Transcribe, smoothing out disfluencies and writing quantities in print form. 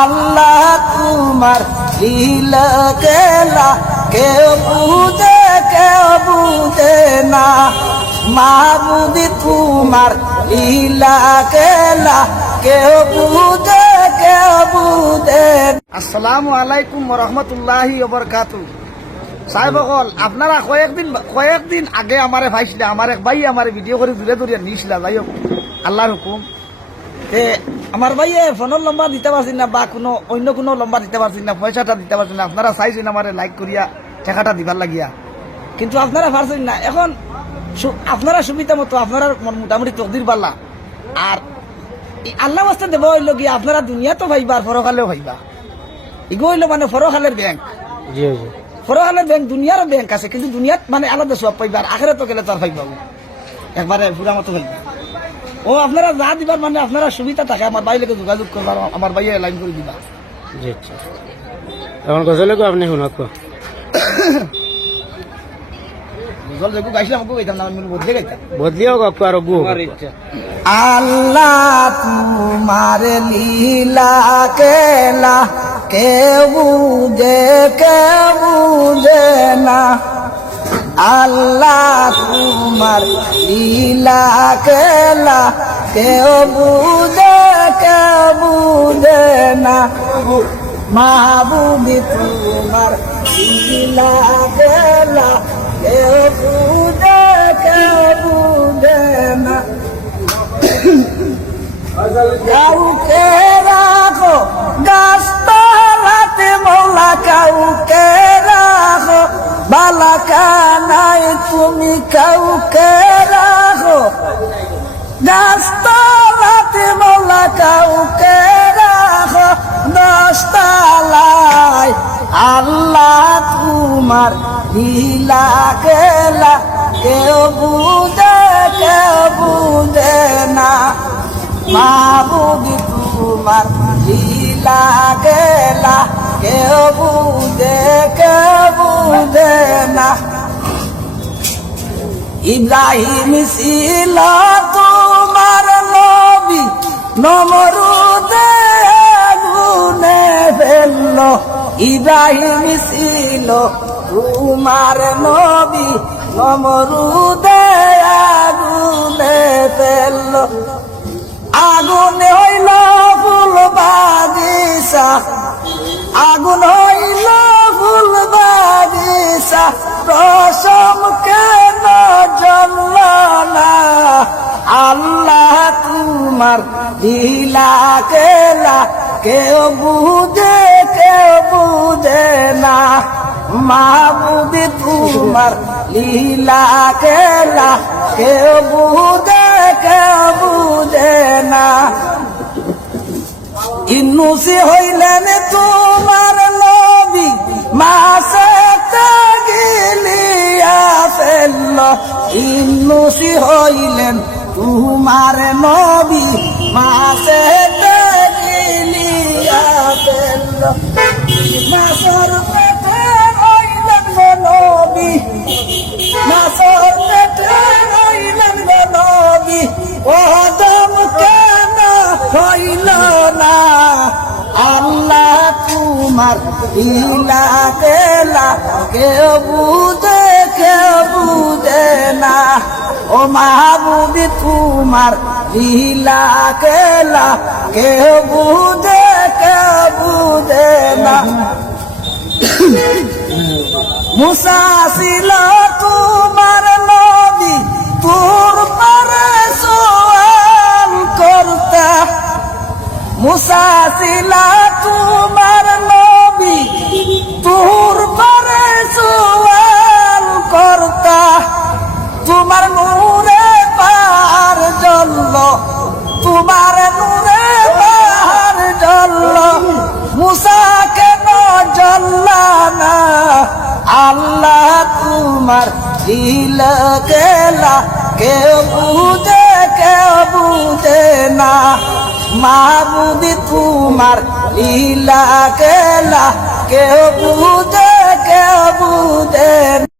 আল্লাহ তোমার লীলা খেলা কেউ বুঝে না মাহবুবি তোমার লীলা খেলা কেউ বুঝে আসসালামু আলাইকুম ওয়া রাহমাতুল্লাহি ওয়া বারাকাতুহু। সাহেবগল আপনারা কয়েকদিন আগে আমারে ভাইছিল আমার এক ভাই আমার ভিডিও করে দূরে দূরে নিয়েছিল, যাই হোক আল্লাহর হুকুম আমার ভাইয়ে ফোনের লম্বা দিতে পারছেন না বা কোনো অন্য কোনো লম্বা দিতে পারছেন না, পয়সাটা দিতে পারছেন না। আপনারা চাইছেন আমার লাইক করিয়া টাকাটা দিবার লাগিয়া, কিন্তু আপনারা পারছেন না। এখন আপনারা সুবিধা মতো আপনারা মোটামুটি তকদির পারলা আর আল্লাহ বাস্তে দেব হইল গিয়া আপনারা দুনিয়া তো ভাইবা আর ফরকালেও ভাইবা। এগো হইল মানে ফরকালের ব্যাংক, ফরকালের ব্যাংক দুনিয়ারও ব্যাংক আছে, কিন্তু দুনিয়াত মানে আলাদা সব পাইবা আর আখেরাতে গেলে তো আর পাইবা একবারে পুরা মতো ভাইবা। ও আপনারা যা দিবার মানে আপনারা সুবিধা থাকে আমার ভাই লেগে যোগাযোগ করবার, আমার ভাইয়ে লাইন করে দিবা। এখন গজলে আপনি শুনক আল্লাহ তোমার লীলা খেলা কেউ বুঝে না আল্লাহ তোমার লীলা খেলা কেউ বুঝে না মাহবুবি তোমার লীলা খেলা কেউ বুঝে না কাউকে রাখো গাছতলাতে মৌলা কাউকে রাখো বালাকানাই তুমি কাউকে রাখো গাছতলাতে মৌলা কাউকে রাখো দশতলায় আল্লাহ তোমার লীলা খেলা কেউ বুঝে না মাহবুবি তোমার লীলা খেলা কেউ বুঝে না ইব্রাহিম ছিল তোমার নবী নমরুদে আগুনে ফেলল ইব্রাহিম ছিল তোমার নবী নমরুদে আগুনে ফেলল আগুন হইল ফুল বাগিচা আগুন হইল ফুল বাগিচা রসম কেন জ্বলল না আল্লাহ তোমার লীলা খেলা কেউ বুঝে না মাহবুবি তোমার লীলা খেলা কেউ বুঝে না ইন্নুসি হইলেন তোমার নবী মাসেতে গিলিয়া ফেলল ইন্নুসি হইলেন তোমার নবী মাসেতে গিলিয়া ফেলল মাসর পেটে হইলেন নবী মাসর পেটে হইলেন নবী ওদম কেন হইল না আল্লাহ তোমার লীলা খেলা কেউ বুঝে না ও মাহবুবি তোমার লীলা খেলা কেউ বুঝে না মুসা ছিল তোমার নবী তোর পরে সওয়াল করতা মুসা ছিল তোমার নবী তোর পরে সওয়াল করতা তোমার নূরে পাহাড় জ্বলল তোমার নূরে পাহাড় জ্বলল মুসা কেন জ্বলল না আল্লাহ তোমার লীলা খেলা কেউ বুঝে না মাহবুবি তোমার লীলা খেলা কেউ বুঝে